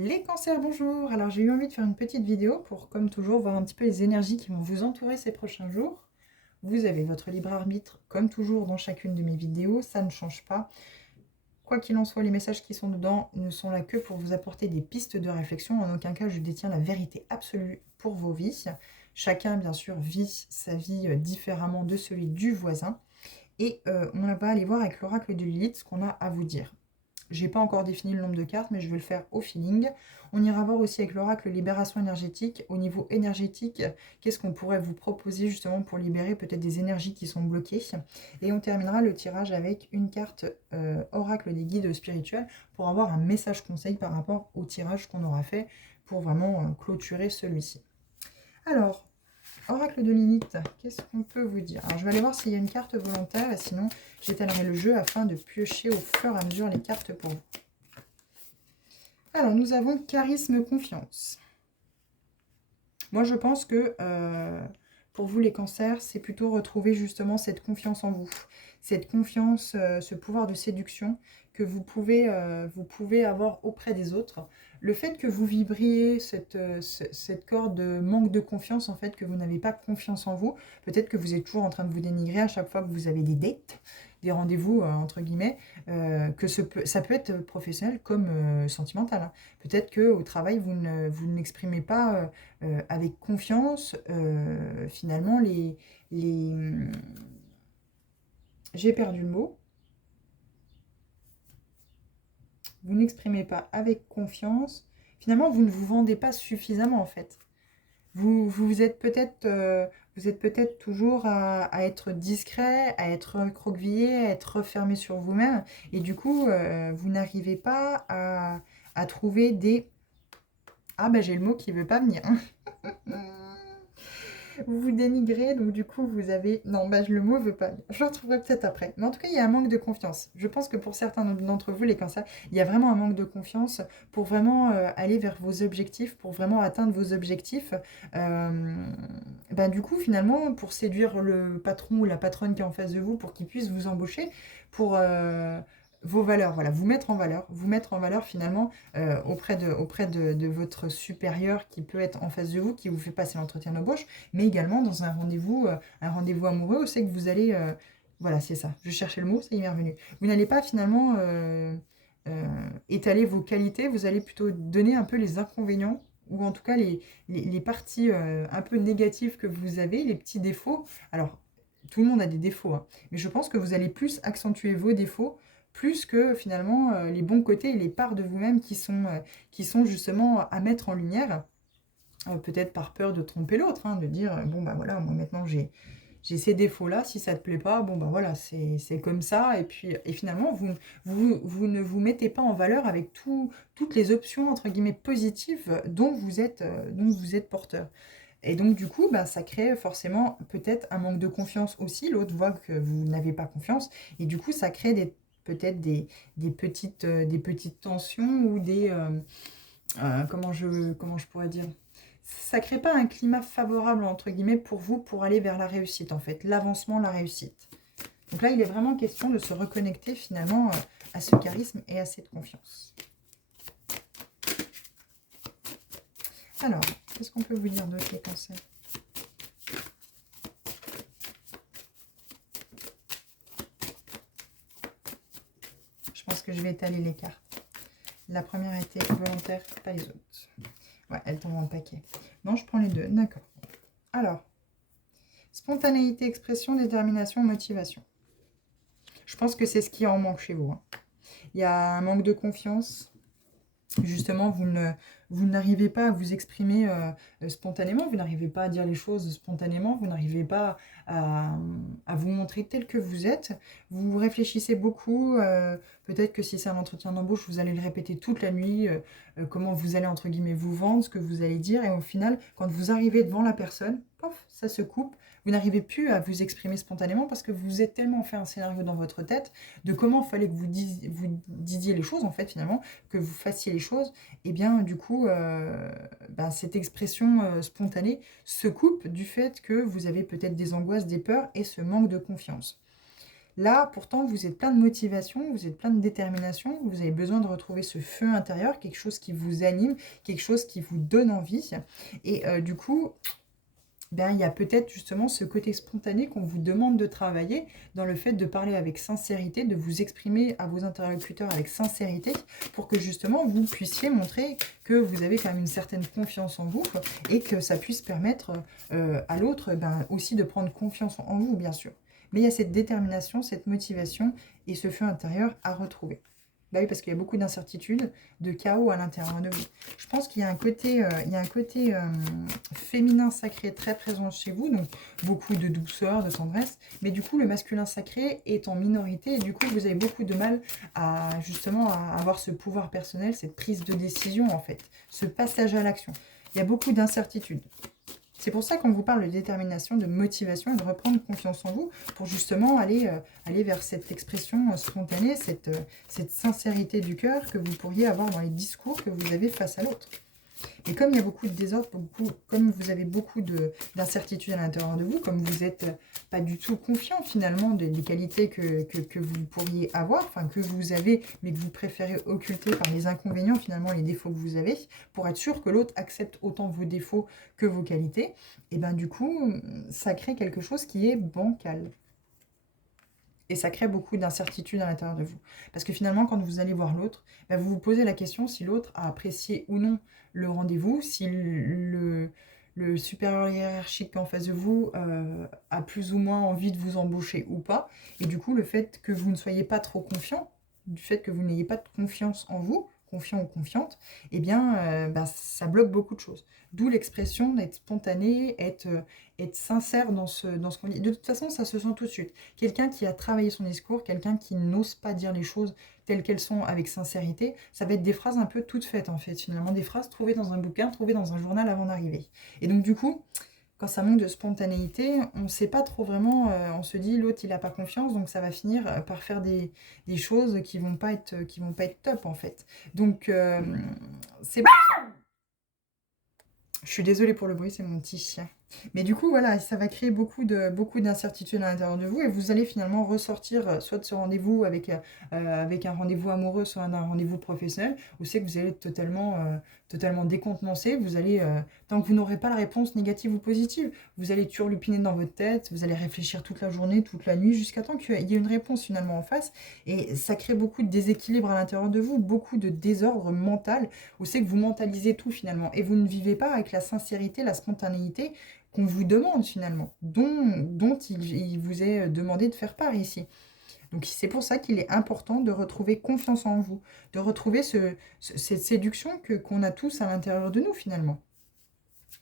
Les cancers, bonjour! Alors j'ai eu envie de faire une petite vidéo pour, comme toujours, voir un petit peu les énergies qui vont vous entourer ces prochains jours. Vous avez votre libre arbitre, comme toujours dans chacune de mes vidéos, ça ne change pas. Quoi qu'il en soit, les messages qui sont dedans ne sont là que pour vous apporter des pistes de réflexion. En aucun cas, je détiens la vérité absolue pour vos vies. Chacun, bien sûr, vit sa vie différemment de celui du voisin. Et on va aller voir avec l'oracle de Lilith ce qu'on a à vous dire. J'ai pas encore défini le nombre de cartes, mais je vais le faire au feeling. On ira voir aussi avec l'oracle libération énergétique. Au niveau énergétique, qu'est-ce qu'on pourrait vous proposer justement pour libérer peut-être des énergies qui sont bloquées. Et on terminera le tirage avec une carte oracle des guides spirituels pour avoir un message conseil par rapport au tirage qu'on aura fait pour vraiment clôturer celui-ci. Alors, oracle de Lilith, qu'est-ce qu'on peut vous dire? Alors, je vais aller voir s'il y a une carte volontaire, et sinon, j'étalerai le jeu afin de piocher au fur et à mesure les cartes pour vous. Alors, nous avons charisme, confiance. Moi, je pense que pour vous, les cancers, c'est plutôt retrouver justement cette confiance en vous. Cette confiance, ce pouvoir de séduction que vous pouvez avoir auprès des autres. Le fait que vous vibriez cette corde de manque de confiance, en fait, que vous n'avez pas confiance en vous, peut-être que vous êtes toujours en train de vous dénigrer à chaque fois que vous avez des dates, des rendez-vous, entre guillemets, ça peut être professionnel comme sentimental, hein. Peut-être qu'au travail, vous n'exprimez pas avec confiance, finalement, j'ai perdu le mot. Vous n'exprimez pas avec confiance. Finalement, vous ne vous vendez pas suffisamment, en fait. Vous êtes peut-être toujours à être discret, à être recroquevillé, à être fermé sur vous-même. Et du coup, vous n'arrivez pas à trouver des... Ah, ben j'ai le mot qui ne veut pas venir. Vous vous dénigrez, donc du coup, vous avez... Non, bah, le mot veut pas venir. Je le retrouverai peut-être après. Mais en tout cas, il y a un manque de confiance. Je pense que pour certains d'entre vous, les cancers, il y a vraiment un manque de confiance pour vraiment aller vers vos objectifs, pour vraiment atteindre vos objectifs. Du coup, finalement, pour séduire le patron ou la patronne qui est en face de vous, pour qu'il puisse vous embaucher, pour... vos valeurs, voilà, vous mettre en valeur finalement auprès de votre supérieur qui peut être en face de vous, qui vous fait passer l'entretien d'embauche, mais également dans un rendez-vous amoureux, c'est que vous allez, voilà, c'est ça, je cherchais le mot, ça y est revenu. Vous n'allez pas finalement étaler vos qualités, vous allez plutôt donner un peu les inconvénients, ou en tout cas les parties un peu négatives que vous avez, les petits défauts. Alors, tout le monde a des défauts, hein, mais je pense que vous allez plus accentuer vos défauts plus que finalement les bons côtés et les parts de vous-même qui sont justement à mettre en lumière, peut-être par peur de tromper l'autre, hein, de dire bon bah voilà, moi maintenant j'ai ces défauts-là, si ça te plaît pas, bon bah voilà, c'est comme ça, et puis et finalement vous ne vous mettez pas en valeur avec toutes les options entre guillemets positives dont vous êtes porteur. Et donc du coup, bah, ça crée forcément peut-être un manque de confiance aussi, l'autre voit que vous n'avez pas confiance, et du coup ça crée peut-être des petites tensions ou comment je pourrais dire, ça crée pas un climat favorable entre guillemets pour vous pour aller vers la réussite en fait, l'avancement, la réussite. Donc là, il est vraiment question de se reconnecter finalement à ce charisme et à cette confiance. Alors, qu'est-ce qu'on peut vous dire d'autre, les cancers? Je pense que je vais étaler les cartes. La première a été volontaire, pas les autres. Ouais, elle tombe en paquet. Non, je prends les deux, d'accord. Alors, spontanéité, expression, détermination, motivation. Je pense que c'est ce qui en manque chez vous, hein. Il y a un manque de confiance. Justement, vous n'arrivez pas à vous exprimer spontanément, vous n'arrivez pas à dire les choses spontanément, vous n'arrivez pas à vous montrer tel que vous êtes. Vous réfléchissez beaucoup, peut-être que si c'est un entretien d'embauche, vous allez le répéter toute la nuit, comment vous allez, entre guillemets, vous vendre, ce que vous allez dire, et au final, quand vous arrivez devant la personne, pof, ça se coupe, vous n'arrivez plus à vous exprimer spontanément parce que vous êtes tellement fait un scénario dans votre tête de comment il fallait que vous disiez les choses, en fait, finalement, que vous fassiez les choses, et bien du coup, cette expression spontanée se coupe du fait que vous avez peut-être des angoisses, des peurs et ce manque de confiance. Là, pourtant, vous êtes plein de motivation, vous êtes plein de détermination, vous avez besoin de retrouver ce feu intérieur, quelque chose qui vous anime, quelque chose qui vous donne envie. Et du coup, ben, il y a peut-être justement ce côté spontané qu'on vous demande de travailler dans le fait de parler avec sincérité, de vous exprimer à vos interlocuteurs avec sincérité pour que justement vous puissiez montrer que vous avez quand même une certaine confiance en vous et que ça puisse permettre à l'autre ben, aussi de prendre confiance en vous, bien sûr. Mais il y a cette détermination, cette motivation et ce feu intérieur à retrouver. Bah oui, parce qu'il y a beaucoup d'incertitudes, de chaos à l'intérieur de vous. Je pense qu'il y a un côté, féminin sacré très présent chez vous, donc beaucoup de douceur, de tendresse, mais du coup le masculin sacré est en minorité et du coup vous avez beaucoup de mal à justement à avoir ce pouvoir personnel, cette prise de décision en fait, ce passage à l'action. Il y a beaucoup d'incertitudes. C'est pour ça qu'on vous parle de détermination, de motivation et de reprendre confiance en vous pour justement aller vers cette expression spontanée, cette sincérité du cœur que vous pourriez avoir dans les discours que vous avez face à l'autre. Et comme il y a beaucoup de désordre, comme vous avez beaucoup d'incertitudes à l'intérieur de vous, comme vous n'êtes pas du tout confiant finalement des qualités que vous pourriez avoir, enfin que vous avez, mais que vous préférez occulter par les inconvénients finalement, les défauts que vous avez, pour être sûr que l'autre accepte autant vos défauts que vos qualités, et bien du coup, ça crée quelque chose qui est bancal. Et ça crée beaucoup d'incertitudes à l'intérieur de vous. Parce que finalement, quand vous allez voir l'autre, ben vous vous posez la question si l'autre a apprécié ou non le rendez-vous, si le supérieur hiérarchique en face de vous a plus ou moins envie de vous embaucher ou pas. Et du coup, le fait que vous ne soyez pas trop confiant, du fait que vous n'ayez pas de confiance en vous, confiant ou confiante, eh bien, ben, ça bloque beaucoup de choses. D'où l'expression d'être spontané, être sincère dans ce qu'on dit. De toute façon, ça se sent tout de suite. Quelqu'un qui a travaillé son discours, quelqu'un qui n'ose pas dire les choses telles qu'elles sont avec sincérité, ça va être des phrases un peu toutes faites en fait, finalement, des phrases trouvées dans un bouquin, trouvées dans un journal avant d'arriver. Et donc du coup, quand ça manque de spontanéité, on ne sait pas trop vraiment, on se dit l'autre il n'a pas confiance, donc ça va finir par faire des choses qui vont pas être top en fait. Donc c'est bon. Je suis désolée pour le bruit, c'est mon petit chien. Mais du coup, voilà, ça va créer beaucoup d'incertitudes à l'intérieur de vous et vous allez finalement ressortir soit de ce rendez-vous avec un rendez-vous amoureux, soit un rendez-vous professionnel, où c'est que vous allez être totalement décontenancé. Vous allez, tant que vous n'aurez pas la réponse négative ou positive, vous allez turlupiner dans votre tête, vous allez réfléchir toute la journée, toute la nuit, jusqu'à temps qu'il y ait une réponse finalement en face. Et ça crée beaucoup de déséquilibre à l'intérieur de vous, beaucoup de désordre mental, où c'est que vous mentalisez tout finalement. Et vous ne vivez pas avec la sincérité, la spontanéité qu'on vous demande finalement, dont il vous est demandé de faire part ici. Donc c'est pour ça qu'il est important de retrouver confiance en vous, de retrouver cette séduction qu'on a tous à l'intérieur de nous finalement,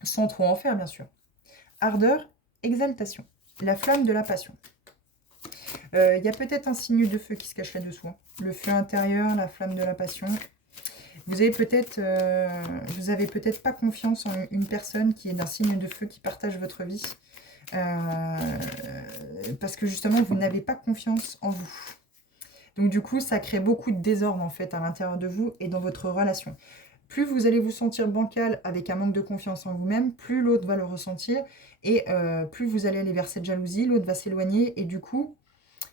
sans trop en faire bien sûr. Ardeur, exaltation, la flamme de la passion. Il y a peut-être un signe de feu qui se cache là-dessous, hein. Le feu intérieur, la flamme de la passion. Vous avez peut-être pas confiance en une personne qui est d'un signe de feu, qui partage votre vie. Parce que justement, vous n'avez pas confiance en vous. Donc du coup, ça crée beaucoup de désordre en fait à l'intérieur de vous et dans votre relation. Plus vous allez vous sentir bancal avec un manque de confiance en vous-même, plus l'autre va le ressentir et plus vous allez aller vers cette jalousie, l'autre va s'éloigner et du coup,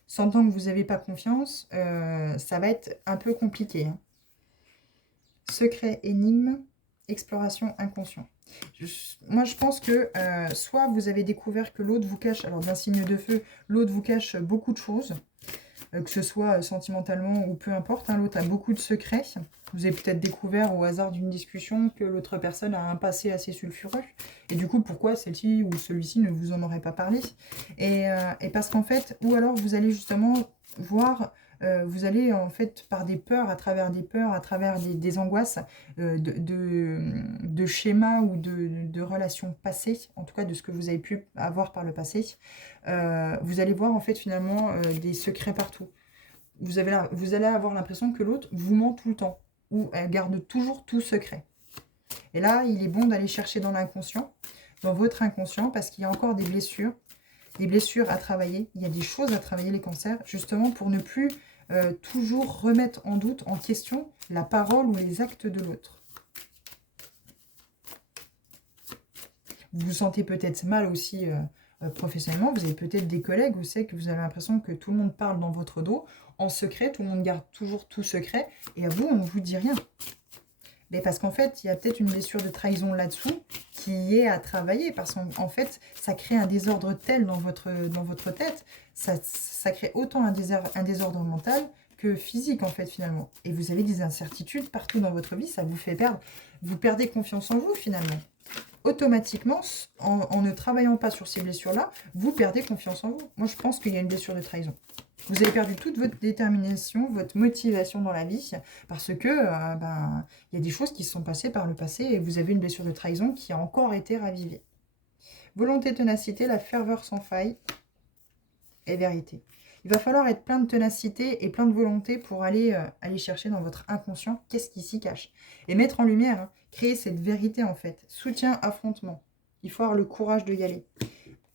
sentant que vous n'avez pas confiance, ça va être un peu compliqué, hein. Secret, énigme, exploration, inconscient. Moi, je pense que soit vous avez découvert que l'autre vous cache, alors d'un signe de feu, l'autre vous cache beaucoup de choses, que ce soit sentimentalement ou peu importe, hein, l'autre a beaucoup de secrets. Vous avez peut-être découvert au hasard d'une discussion que l'autre personne a un passé assez sulfureux. Et du coup, pourquoi celle-ci ou celui-ci ne vous en aurait pas parlé et parce qu'en fait, ou alors vous allez justement voir... vous allez en fait par des peurs, à travers des angoisses, de schémas ou de relations passées, en tout cas de ce que vous avez pu avoir par le passé, vous allez voir en fait finalement des secrets partout. Vous allez avoir l'impression que l'autre vous ment tout le temps, ou elle garde toujours tout secret. Et là, il est bon d'aller chercher dans l'inconscient, dans votre inconscient, parce qu'il y a encore des blessures à travailler, il y a des choses à travailler, les cancers, justement pour ne plus toujours remettre en doute, en question, la parole ou les actes de l'autre. Vous vous sentez peut-être mal aussi professionnellement, vous avez peut-être des collègues où c'est que vous avez l'impression que tout le monde parle dans votre dos, en secret, tout le monde garde toujours tout secret, et à vous, on ne vous dit rien. Mais parce qu'en fait, il y a peut-être une blessure de trahison là-dessous qui est à travailler, parce qu'en fait, ça crée un désordre tel dans votre tête, ça crée autant un désordre mental que physique, en fait, finalement. Et vous avez des incertitudes partout dans votre vie, ça vous fait perdre, vous perdez confiance en vous, finalement. Automatiquement, en ne travaillant pas sur ces blessures-là, vous perdez confiance en vous. Moi, je pense qu'il y a une blessure de trahison. Vous avez perdu toute votre détermination, votre motivation dans la vie, parce que il y a des choses qui se sont passées par le passé et vous avez une blessure de trahison qui a encore été ravivée. Volonté, ténacité, la ferveur sans faille et vérité. Il va falloir être plein de ténacité et plein de volonté pour aller chercher dans votre inconscient qu'est-ce qui s'y cache. Et mettre en lumière, hein, créer cette vérité en fait. Soutien, affrontement. Il faut avoir le courage de y aller.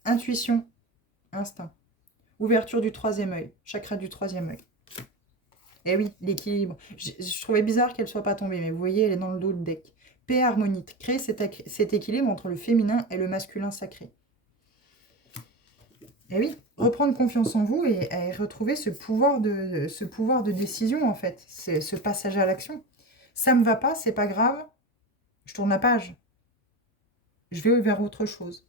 Intuition, instinct. Ouverture du troisième œil, chakra du troisième œil. Eh oui, l'équilibre. Je trouvais bizarre qu'elle ne soit pas tombée, mais vous voyez, elle est dans le dos du deck. Paix harmonite, créer cet équilibre entre le féminin et le masculin sacré. Eh oui, reprendre confiance en vous et retrouver ce pouvoir de décision, en fait. Ce passage à l'action. Ça me va pas, c'est pas grave. Je tourne la page. Je vais vers autre chose.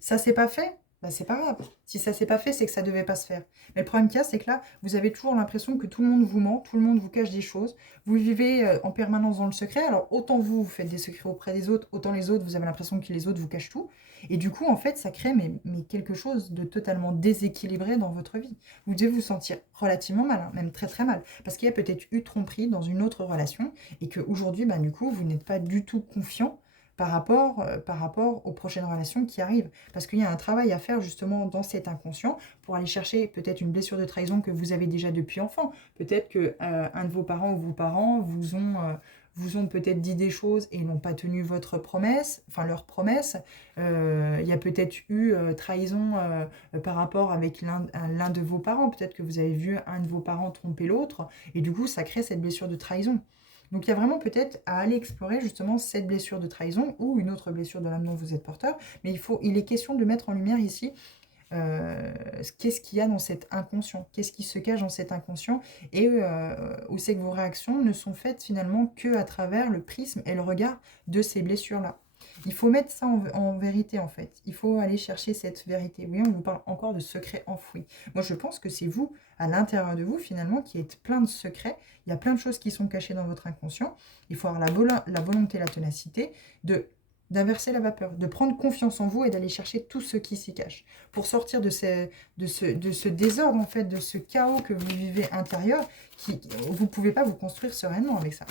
Ça s'est pas fait, bah c'est pas grave. Si ça s'est pas fait, c'est que ça devait pas se faire. Mais le problème qu'il y a, c'est que là, vous avez toujours l'impression que tout le monde vous ment, tout le monde vous cache des choses. Vous vivez en permanence dans le secret. Alors, autant vous faites des secrets auprès des autres, autant les autres, vous avez l'impression que les autres vous cachent tout. Et du coup, en fait, ça crée mais quelque chose de totalement déséquilibré dans votre vie. Vous devez vous sentir relativement mal, hein, même très très mal. Parce qu'il y a peut-être eu tromperie dans une autre relation et qu'aujourd'hui, bah, du coup, vous n'êtes pas du tout confiant par rapport aux prochaines relations qui arrivent. Parce qu'il y a un travail à faire justement dans cet inconscient pour aller chercher peut-être une blessure de trahison que vous avez déjà depuis enfant. Peut-être que un de vos parents ou vos parents vous ont peut-être dit des choses et n'ont pas tenu votre promesse, enfin leur promesse. Il y a peut-être eu trahison par rapport avec l'un de vos parents. Peut-être que vous avez vu un de vos parents tromper l'autre et du coup ça crée cette blessure de trahison. Donc il y a vraiment peut-être à aller explorer justement cette blessure de trahison ou une autre blessure de l'âme dont vous êtes porteur. Mais il est question de mettre en lumière ici qu'est-ce qu'il y a dans cet inconscient, qu'est-ce qui se cache dans cet inconscient et où c'est que vos réactions ne sont faites finalement que à travers le prisme et le regard de ces blessures-là. Il faut mettre ça en vérité en fait. Il faut aller chercher cette vérité. Oui, on vous parle encore de secrets enfouis. Moi, je pense que c'est vous, à l'intérieur de vous, finalement, qui êtes plein de secrets. Il y a plein de choses qui sont cachées dans votre inconscient. Il faut avoir la volonté, la ténacité d'inverser la vapeur, de prendre confiance en vous et d'aller chercher tout ce qui s'y cache. Pour sortir de ce désordre, en fait, de ce chaos que vous vivez intérieur, vous ne pouvez pas vous construire sereinement avec ça.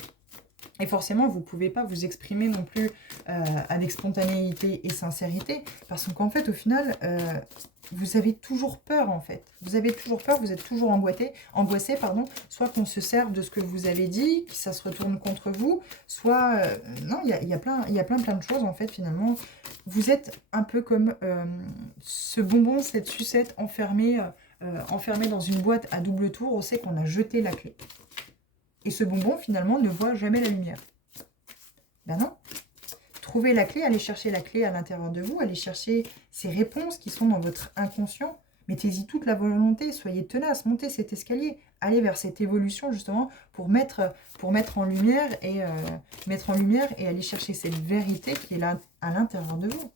Et forcément, vous ne pouvez pas vous exprimer non plus avec spontanéité et sincérité, parce qu'en fait, au final, vous avez toujours peur, en fait. Vous avez toujours peur, vous êtes toujours angoissé, soit qu'on se serve de ce que vous avez dit, que ça se retourne contre vous, soit... non, il y a plein de choses, en fait, finalement. Vous êtes un peu comme ce bonbon, cette sucette enfermée dans une boîte à double tour, on sait qu'on a jeté la clé. Et ce bonbon, finalement, ne voit jamais la lumière. Ben non. Trouvez la clé, allez chercher la clé à l'intérieur de vous, allez chercher ces réponses qui sont dans votre inconscient. Mettez-y toute la volonté, soyez tenace, montez cet escalier. Allez vers cette évolution, justement, pour mettre en lumière et aller chercher cette vérité qui est là à l'intérieur de vous.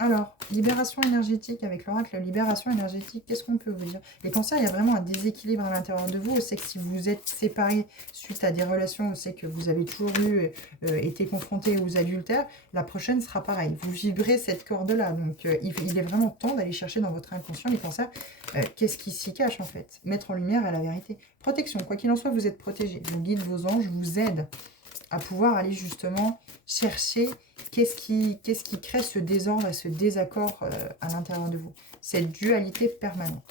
Alors, libération énergétique avec l'oracle, libération énergétique, qu'est-ce qu'on peut vous dire? Les cancers, il y a vraiment un déséquilibre à l'intérieur de vous. C'est que si vous êtes séparés suite à des relations, c'est que vous avez toujours été confrontés aux adultères, la prochaine sera pareille. Vous vibrez cette corde-là. Donc, il est vraiment temps d'aller chercher dans votre inconscient, les cancers, qu'est-ce qui s'y cache en fait? Mettre en lumière à la vérité. Protection, quoi qu'il en soit, vous êtes protégés. Vos guides, vos anges vous aident à pouvoir aller justement chercher qu'est-ce qui crée ce désordre, ce désaccord à l'intérieur de vous. Cette dualité permanente.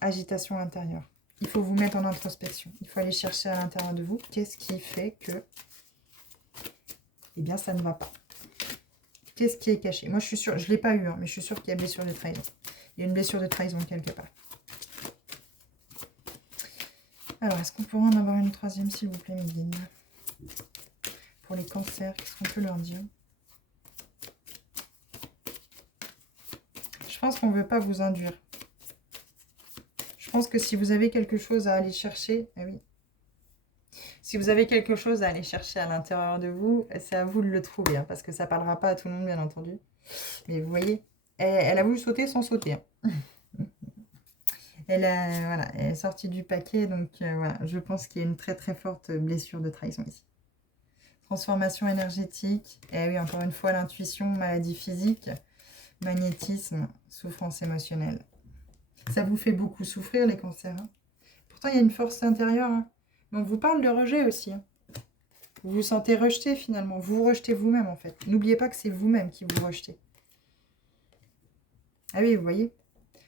Agitation intérieure. Il faut vous mettre en introspection. Il faut aller chercher à l'intérieur de vous qu'est-ce qui fait que, eh bien, ça ne va pas. Qu'est-ce qui est caché? Moi, je suis sûre, je ne l'ai pas eu, hein, mais je suis sûre qu'il y a blessure de trahison. Il y a une blessure de trahison quelque part. Alors, est-ce qu'on pourrait en avoir une troisième, s'il vous plaît, mes guides? Pour les cancers, qu'est-ce qu'on peut leur dire? Je pense qu'on ne veut pas vous induire. Je pense que si vous avez quelque chose à aller chercher, ah oui, si vous avez quelque chose à aller chercher à l'intérieur de vous, c'est à vous de le trouver, hein, parce que ça ne parlera pas à tout le monde, bien entendu. Mais vous voyez, elle a voulu sauter sans sauter. Hein. Voilà, elle est sortie du paquet, donc voilà, je pense qu'il y a une très très forte blessure de trahison ici. Transformation énergétique, et oui, encore une fois, l'intuition, maladie physique, magnétisme, souffrance émotionnelle. Ça vous fait beaucoup souffrir, les cancers. Hein. Pourtant, il y a une force intérieure. Hein. Mais on vous parle de rejet aussi. Hein. Vous vous sentez rejeté, finalement. Vous vous rejetez vous-même, en fait. N'oubliez pas que c'est vous-même qui vous rejetez. Ah oui, vous voyez.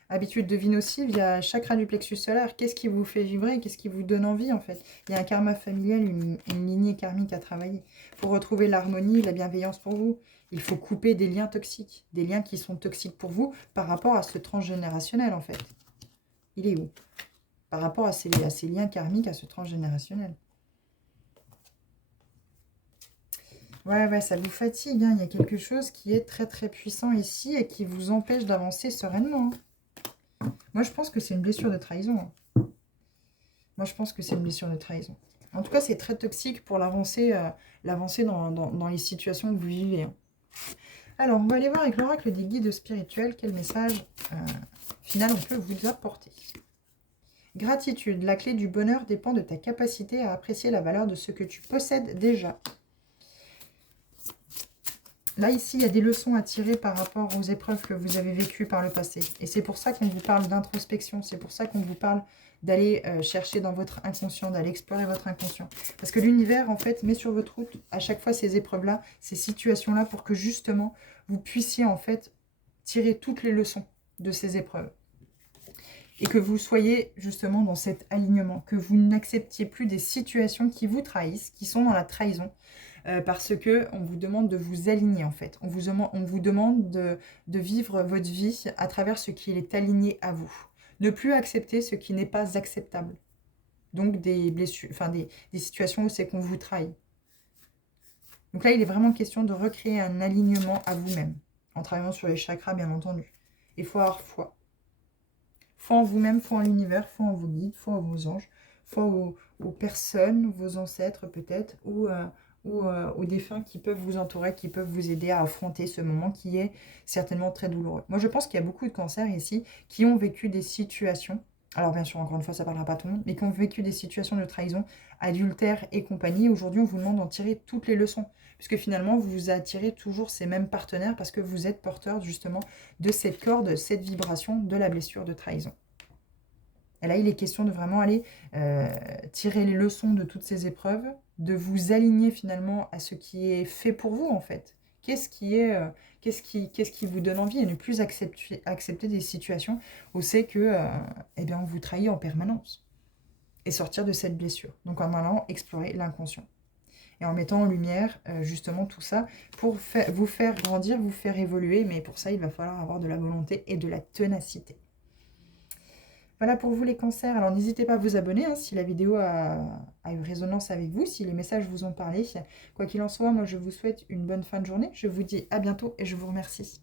Habitude de vie nocive, il y a chakra du plexus solaire. Qu'est-ce qui vous fait vibrer? Qu'est-ce qui vous donne envie, en fait? Il y a un karma familial, une lignée karmique à travailler. Il faut retrouver l'harmonie, la bienveillance pour vous. Il faut couper des liens toxiques. Des liens qui sont toxiques pour vous par rapport à ce transgénérationnel, en fait. Il est où? Par rapport à ces liens karmiques, à ce transgénérationnel. Ouais, ça vous fatigue. Hein. Il y a quelque chose qui est très très puissant ici et qui vous empêche d'avancer sereinement. Hein. Moi, je pense que c'est une blessure de trahison. Hein. Moi, je pense que c'est une blessure de trahison. En tout cas, c'est très toxique pour l'avancée dans les situations que vous vivez. Hein. Alors, on va aller voir avec l'oracle des guides spirituels quel message final on peut vous apporter. Gratitude. La clé du bonheur dépend de ta capacité à apprécier la valeur de ce que tu possèdes déjà. Là, ici, il y a des leçons à tirer par rapport aux épreuves que vous avez vécues par le passé. Et c'est pour ça qu'on vous parle d'introspection. C'est pour ça qu'on vous parle d'aller chercher dans votre inconscient, d'aller explorer votre inconscient. Parce que l'univers, en fait, met sur votre route à chaque fois ces épreuves-là, ces situations-là, pour que justement, vous puissiez, en fait, tirer toutes les leçons de ces épreuves. Et que vous soyez justement dans cet alignement, que vous n'acceptiez plus des situations qui vous trahissent, qui sont dans la trahison, parce qu'on vous demande de vous aligner en fait. On vous demande de vivre votre vie à travers ce qui est aligné à vous. Ne plus accepter ce qui n'est pas acceptable. Donc des blessures, enfin des situations où c'est qu'on vous trahit. Donc là, il est vraiment question de recréer un alignement à vous-même, en travaillant sur les chakras bien entendu. Il faut avoir foi. Foi en vous-même, foi en l'univers, foi en vos guides, foi en vos anges, foi aux personnes, vos ancêtres peut-être, ou aux défunts qui peuvent vous entourer, qui peuvent vous aider à affronter ce moment qui est certainement très douloureux. Moi, je pense qu'il y a beaucoup de cancers ici qui ont vécu des situations, alors bien sûr, encore une fois, ça ne parlera pas à tout le monde, mais qui ont vécu des situations de trahison, adultère et compagnie. Aujourd'hui, on vous demande d'en tirer toutes les leçons, puisque finalement, vous attirez toujours ces mêmes partenaires parce que vous êtes porteur justement de cette corde, cette vibration de la blessure de trahison. Et là, il est question de vraiment aller tirer les leçons de toutes ces épreuves, de vous aligner finalement à ce qui est fait pour vous, en fait. Qu'est-ce qui vous donne envie et ne plus accepter des situations où c'est que, eh bien, on vous trahit en permanence. Et sortir de cette blessure. Donc, en allant explorer l'inconscient. Et en mettant en lumière, justement, tout ça pour vous faire grandir, vous faire évoluer. Mais pour ça, il va falloir avoir de la volonté et de la ténacité. Voilà pour vous les cancers. Alors n'hésitez pas à vous abonner si la vidéo a eu résonance avec vous, si les messages vous ont parlé. Quoi qu'il en soit, moi je vous souhaite une bonne fin de journée. Je vous dis à bientôt et je vous remercie.